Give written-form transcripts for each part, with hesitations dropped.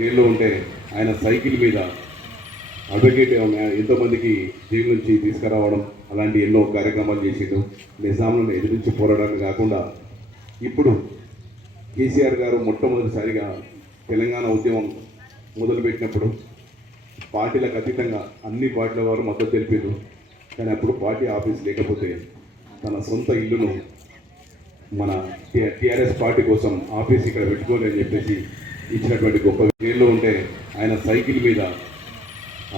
జైల్లో ఉంటే ఆయన సైకిల్ మీద అడ్వకేట్ ఎంతోమందికి జైలు నుంచి తీసుకురావడం అలాంటి ఎన్నో కార్యక్రమాలు చేసేయడం, నిజాంలను ఎదిరించి పోరాడమే కాకుండా ఇప్పుడు కేసీఆర్ గారు మొట్టమొదటిసారిగా తెలంగాణ ఉద్యమం మొదలుపెట్టినప్పుడు పార్టీలకు అతీతంగా అన్ని పార్టీల వారు మద్దతు తెలిపారు. కానీ అప్పుడు పార్టీ ఆఫీస్ లేకపోతే తన సొంత ఇల్లును మన టీఆర్ఎస్ పార్టీ కోసం ఆఫీస్ ఇక్కడ పెట్టుకోని అని చెప్పేసి ఇచ్చినటువంటి గొప్ప జైల్లో ఉంటే ఆయన సైకిల్ మీద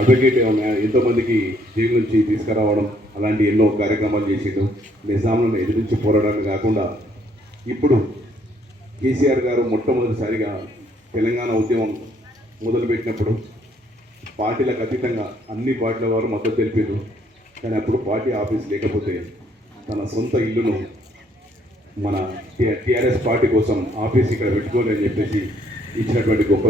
అడ్వకేట్ ఎంతోమందికి జైలు నుంచి తీసుకురావడం అలాంటి ఎన్నో కార్యక్రమాలు చేసేయడం, నిజాంలను ఎదిరించి పోరాడమే కాకుండా ఇప్పుడు కేసీఆర్ గారు మొట్టమొదటిసారిగా తెలంగాణ ఉద్యమం మొదలుపెట్టినప్పుడు పార్టీలకు అతీతంగా అన్ని పార్టీల వారు మద్దతు తెలిపారు. కానీ అప్పుడు పార్టీ ఆఫీస్ లేకపోతే తన సొంత ఇల్లును మన టీఆర్ఎస్ పార్టీ కోసం ఆఫీస్ ఇక్కడ పెట్టుకోని అని చెప్పేసి ఇచ్చినటువంటి గొప్ప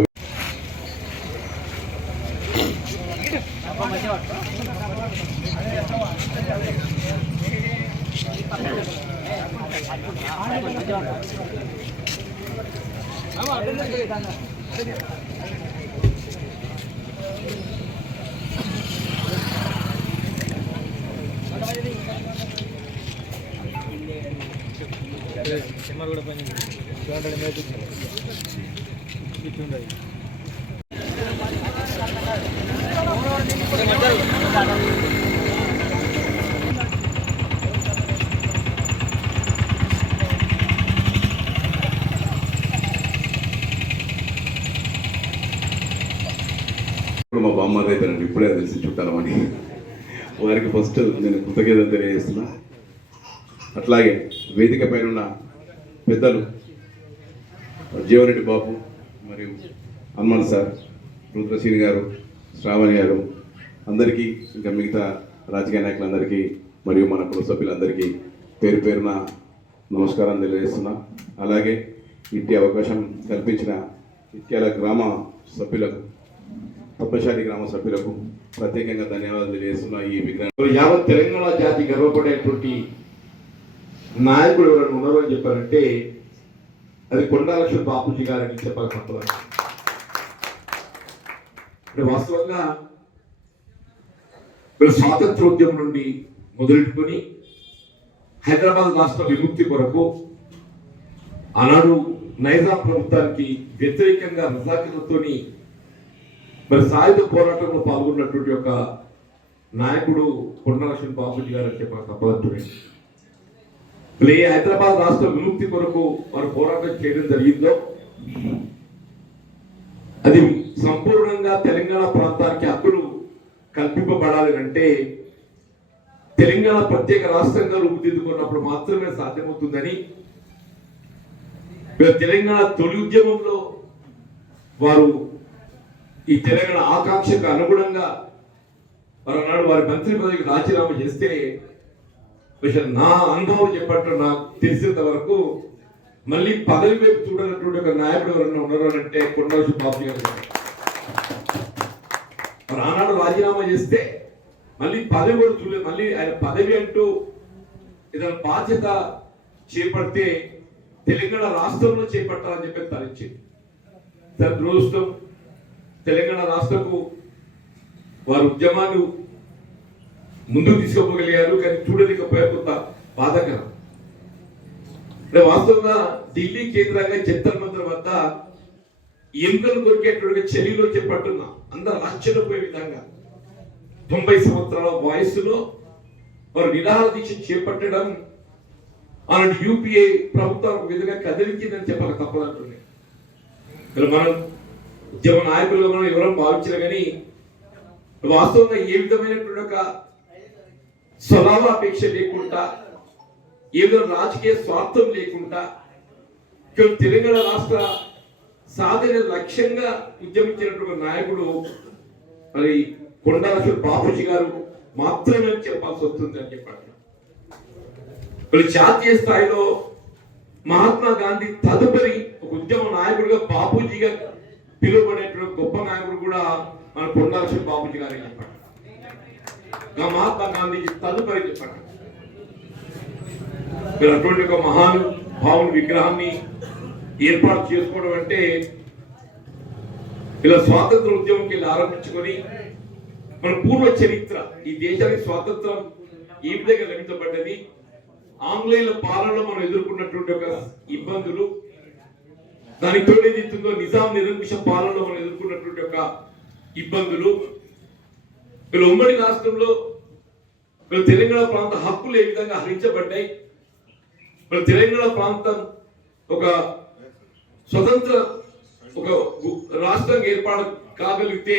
కూడా పని మా బామ్మారు అయిపోయినండి, ఇప్పుడే తెలిసి చుట్టాలమని వారికి ఫస్ట్ నేను కృతజ్ఞతలు తెలియజేస్తున్నా. అట్లాగే వేదిక పైన ఉన్న పెద్దలు జీవరెడ్డి బాబు మరియు హనుమాన్ సార్, రుద్రశ్రీని గారు, శ్రావణి గారు, అందరికీ ఇంకా మిగతా రాజకీయ నాయకులందరికీ మరియు మన కుల సభ్యులందరికీ పేరు పేరున నమస్కారం తెలియజేస్తున్నా. అలాగే ఇట్టి అవకాశం కల్పించిన ఇట్యాల గ్రామ సభ్యులకు, తప్పశాలి గ్రామ సభ్యులకు ప్రత్యేకంగా ధన్యవాదాలు తెలియజేస్తున్నా. ఈ విగ్రహం యావత్ తెలంగాణ జాతి గర్వపడేటువంటి నాయకుడు ఎవరైనా ఉన్నారు అని చెప్పారంటే అది కొండా లక్ష్మణ్ బాపూజీ గారని చెప్పాలి తప్పదు. వాస్తవంగా వీళ్ళు స్వాతంత్రోద్యమం నుండి మొదలెట్టుకొని హైదరాబాద్ రాష్ట్ర విముక్తి కొరకు ఆనాడు నైజాం ప్రభుత్వానికి వ్యతిరేకంగా రజాకర్లతోని మరి సాయుధ పోరాటంలో పాల్గొన్నటువంటి ఒక నాయకుడు కొండా లక్ష్మణ్ బాపూజీ గారు అని చెప్పాలి తప్పదంటున్నాయి. హైదరాబాద్ రాష్ట్ర విముక్తి కొరకు వారు పోరాటం చేయడం జరిగిందో అది సంపూర్ణంగా తెలంగాణ ప్రాంతానికి హక్కులు కల్పింపబడాలి అంటే తెలంగాణ ప్రత్యేక రాష్ట్రంగా రూపుదిద్దుకున్నప్పుడు మాత్రమే సాధ్యమవుతుందని తెలంగాణ తొలి ఉద్యమంలో వారు ఈ తెలంగాణ ఆకాంక్షకు అనుగుణంగా వారు నాడు వారి మంత్రి పదవికి రాజీనామా చేస్తే నా అనుభవం చెప్పట్టు నాకు తెలిసినంత వరకు మళ్ళీ పదవి వైపు చూడనటువంటి ఒక నాయకుడు ఎవరన్నా ఉన్నారు అంటే కొండా లక్ష్మణ్ బాపూజీ గారు. మరి ఆనాడు రాజీనామా చేస్తే మళ్ళీ పదవి కూడా చూడలేదు. మళ్ళీ ఆయన పదవి అంటూ ఏదైనా బాధ్యత చేపడితే తెలంగాణ రాష్ట్రంలో చేపట్టాలని చెప్పి తరించింది. దాని దురదృష్టం తెలంగాణ రాష్ట్రకు వారు ఉద్యమాలు ముందుకు తీసుకోగలిగారు, కానీ చూడలేకపోయారు. కొంత బాధాకరం. వాస్తవంగా ఢిల్లీ కేంద్రంగా జంతర్ మంతర్ వద్ద ఎముకలు కొరికేటువంటి చర్యలో చేపట్టున్న అందరూ ఆశ్చర్యపోయే విధంగా 90 సంవత్సరాల వయస్సులో వారు నిరాహార దీక్ష చేపట్టడం అలాంటి యూపీఏ ప్రభుత్వం ఒక విధంగా కదిలించిందని చెప్పాలి తప్పదంటుంది. మనం ఉద్యమ నాయకులుగా మనం ఎవరో భావించారు, కానీ వాస్తవంగా ఏ విధమైనటువంటి ఒక స్వభావాపేక్ష లేకుండా, ఏదో రాజకీయ స్వార్థం లేకుండా తెలంగాణ రాష్ట్ర సాధన లక్ష్యంగా ఉద్యమించినటువంటి నాయకుడు మరి కొండా లక్ష్మణ్ బాపూజీ గారు మాత్రమే చెప్పాల్సి వస్తుంది అని చెప్పారు. మరి జాతీయ స్థాయిలో మహాత్మా గాంధీ తదుపరి ఒక ఉద్యమ నాయకుడిగా బాపూజీగా పిలువబడేటువంటి గొప్ప నాయకుడు కూడా మన కొండా లక్ష్మణ్ బాపూజీ గారు చెప్పారు. మహాత్మా గాంధీజీ తదుపరి చెప్పారు. మీరు అటువంటి ఒక మహాను భావుని విగ్రహాన్ని ఏర్పాటు చేసుకోవడం అంటే ఇలా స్వాతంత్ర ఉద్యమంకి వెళ్ళి ఆరంభించుకొని మన పూర్వ చరిత్ర, ఈ దేశానికి స్వాతంత్రం ఏ విధంగా లభించబడ్డది, ఆంగ్లేయుల పాలనలో మనం ఎదుర్కొన్నటువంటి ఒక ఇబ్బందులు, దానికి తోడేదిస్తుందో నిజాం నిరంకుశ పాలనలో మనం ఎదుర్కొన్నటువంటి ఒక ఇబ్బందులు, వీళ్ళు ఉమ్మడి రాష్ట్రంలో వీళ్ళు తెలంగాణ ప్రాంత హక్కులు ఏ విధంగా హరించబడ్డాయి, వీళ్ళు తెలంగాణ ప్రాంతం ఒక స్వతంత్ర ఒక రాష్ట్రంగా ఏర్పాటు కాగలిగితే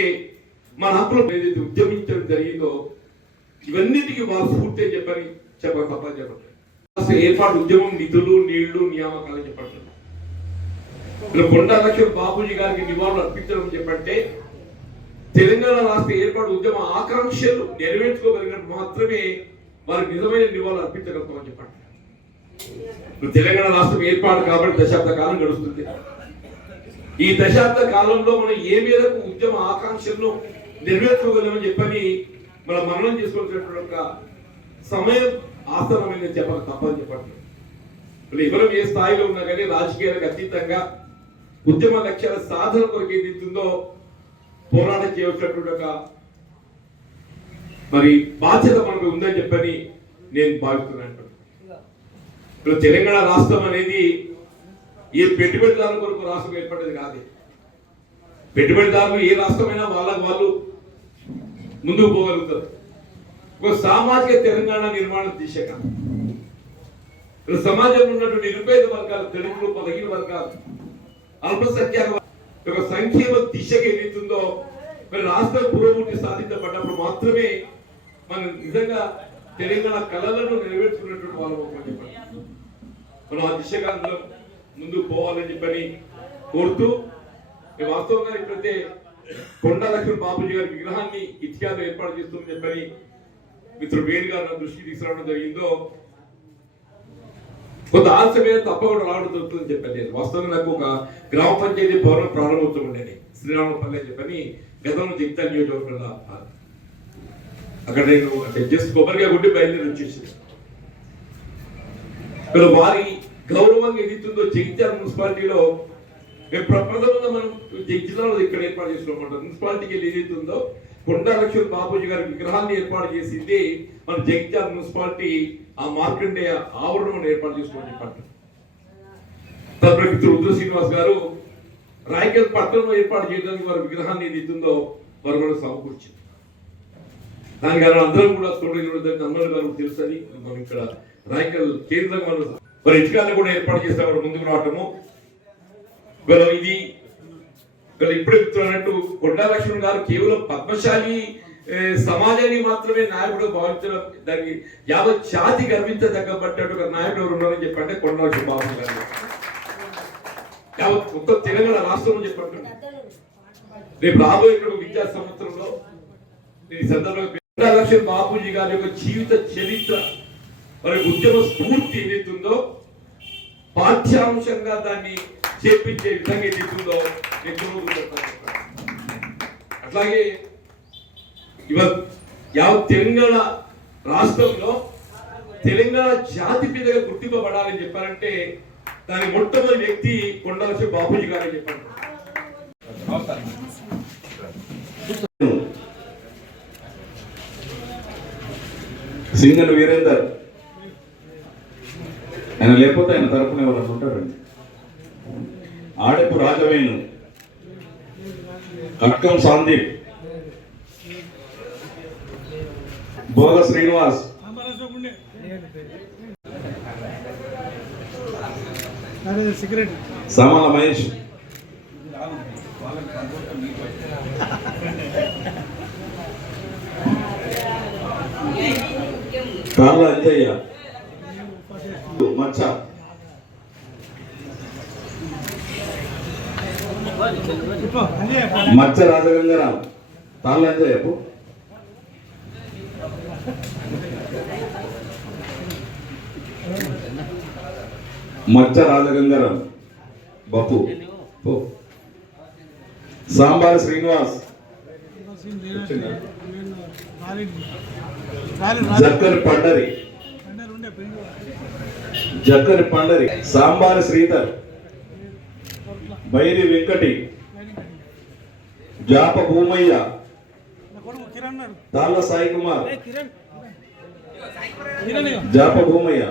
మన హక్కులు ఏదైతే ఉద్యమించడం జరిగిందో ఇవన్నిటికీ వారు స్ఫూర్తి అని చెప్పని తప్పని చెప్పండి. ఏర్పాటు ఉద్యమం నిధులు, నీళ్లు, నియామకాలు చెప్పండి. కొండా లక్ష్మణ్ బాపూజీ గారికి నివాళులు అర్పించడం చెప్పంటే తెలంగాణ రాష్ట్ర ఏర్పాటు ఉద్యమ ఆకాంక్షలు నెరవేర్చుకోగలిగినట్టు మాత్రమే వారికి నిజమైన నివాళులు అర్పించగలుగుతామని చెప్పండి. తెలంగాణ రాష్ట్రం ఏర్పాటు కాబట్టి దశాబ్ద కాలం గడుస్తుంది. ఈ దశాబ్ద కాలంలో మనం ఏ మేరకు ఉద్యమ ఆకాంక్షలను నెరవేర్చుకోగలమని చెప్పని మనం మననం చేసుకోవాల్సినటువంటి ఒక సమయం ఆసనమైన చెప్పక తప్పని చెప్పండి. ఎవరు ఏ స్థాయిలో ఉన్నా కానీ రాజకీయాలకు అతీతంగా ఉద్యమ లక్ష్యాల సాధన కొరకు ఏదైతుందో పోరాటం చేయవలసినటువంటి ఒక మరి బాధ్యత మనకు ఉందని చెప్పని నేను భావిస్తున్నాను. ఇప్పుడు తెలంగాణ రాష్ట్రం అనేది ఏ పెట్టుబడిదారుల కొరకు రాష్ట్రం ఏర్పడేది కాదు. పెట్టుబడిదారులు ఏ రాష్ట్రమైనా వాళ్ళకు వాళ్ళు ముందుకు పోగలుగుతారు. ఒక సామాజిక తెలంగాణ నిర్మాణ దిశగా సమాజంలో ఉన్నటువంటి నిరుపేద వర్గాలు, తెలుగులు, బలహీన వర్గాలు, అల్పసంఖ్యాక ఒక సంక్షేమ దిశగా ఏదైతుందో మరి రాష్ట్ర పురోగతి సాధించబడ్డప్పుడు మాత్రమే మనం నిజంగా తెలంగాణ కళలను నెరవేర్చుకున్నటువంటి వాళ్ళం చెప్పండి. మనం ఆ దిశగా ముందుకు పోవాలని చెప్పని కోరుతూ వాస్తవంగా ఇప్పుడైతే కొండా లక్ష్మణ్ బాపూజీ గారి విగ్రహాన్ని ఇతిహాసం ఏర్పాటు చేస్తుందని చెప్పని మిత్రుడు వేణు గారు నా దృష్టికి తీసుకురావడం జరిగిందో కొంత ఆలస్యమైన తప్పకుండా రావడం జరుగుతుందని చెప్పండి. వాస్తవంగా నాకు ఒక గ్రామ పంచాయతీ భవనం ప్రారంభోత్సవం ఉండేది శ్రీరామపల్లి అని చెప్పని గతంలో జగిత్యాల నియోజకవర్గంలో అక్కడ నేను జస్ట్ కొబ్బరిగా కొట్టి బయలుదేరి వచ్చేసి వారి గౌరవంగా ఏదైతుందో జగిత్యాల మున్సిపాలిటీలో మేము ప్రప్రథమంగా మనం జిల్లాలో ఇక్కడ ఏర్పాటు చేసుకున్నమాట మున్సిపాలిటీకి వెళ్ళి ఏదైతుందో కొండా లక్ష్మణ్ బాపూజీ గారి విగ్రహాన్ని ఏర్పాటు చేసింది మన జగిత్యాల మున్సిపాలిటీ ఆ మార్కండేయ ఆవరణం ఏర్పాటు చేసుకోమని చెప్పండి. తదుపరి మిత్రుడు రుద్ర శ్రీనివాస్ గారు రాయకల్ పట్టణంలో ఏర్పాటు చేయడానికి వారి విగ్రహాన్ని ఏదైతుందో వారు కూడా సమకూర్చింది. దానికి అందరం కూడా తోడు అమ్మలు గారు తెలుసని మనం ఇక్కడ రాయకల్ కేంద్రంగా మరి ఇటుకాలను కూడా ఏర్పాటు చేస్తే వారు ముందుకు రావటము ఇది ఇప్పుడే చెప్తున్నట్టు కొండా లక్ష్మణ్ గారు కేవలం పద్మశాలి సమాజాన్ని మాత్రమే నాయకుడు భావించడం, దానికి యావత్ జాతి గర్వించదగ్గబడ్డాడు ఒక నాయకుడు ఎవరు ఉన్నారని చెప్పంటే కొండా లక్ష్మణ్ బాబు గారు. యావత్ మొత్తం తెలంగాణ రాష్ట్రంలో చెప్పండి. రేపు రాబోయే విద్యా సంవత్సరంలో ఈ సందర్భంగా కొండా లక్ష్మణ్ బాపూజీ గారి యొక్క జీవిత చరిత్ర మరి ఉద్యమ స్ఫూర్తి ఏదైతుందో పాఠ్యాంశంగా దాన్ని చేర్పించే విధంగా ఏదైతుందో అట్లాగే ఇవాళ యావత్ తెలంగాణ రాష్ట్రంలో తెలంగాణ జాతి మీదగా గుర్తింపబడాలని చెప్పారంటే దాని మొట్టమొదటి వ్యక్తి కొండా లక్ష్మణ్ బాపూజీ గారని చెప్పండి. సింగల్ వీరేందర్ ఆయన లేకపోతే ఆయన తరపున ఎవరు ఉంటారండి. ఆడపు రాజవేణు, కట్కం సందీప్, భోగ శ్రీనివాస్, సామాల మహేష్, కార్ల అంజయ్య, మచ్చ, మచ్చ రాజగంగారాం, తాళ్ళ అంజయ్య, మచ్చ రాజగంగారాం, బప్పు, సాంబార్ శ్రీనివాస్, జక్కరి పండరి, సాంబార్ శ్రీధర్, బైరి వెంకటి, జాప భూమయ్య, తాళ్ళ సాయి కుమార్, జాప భూమయ్య,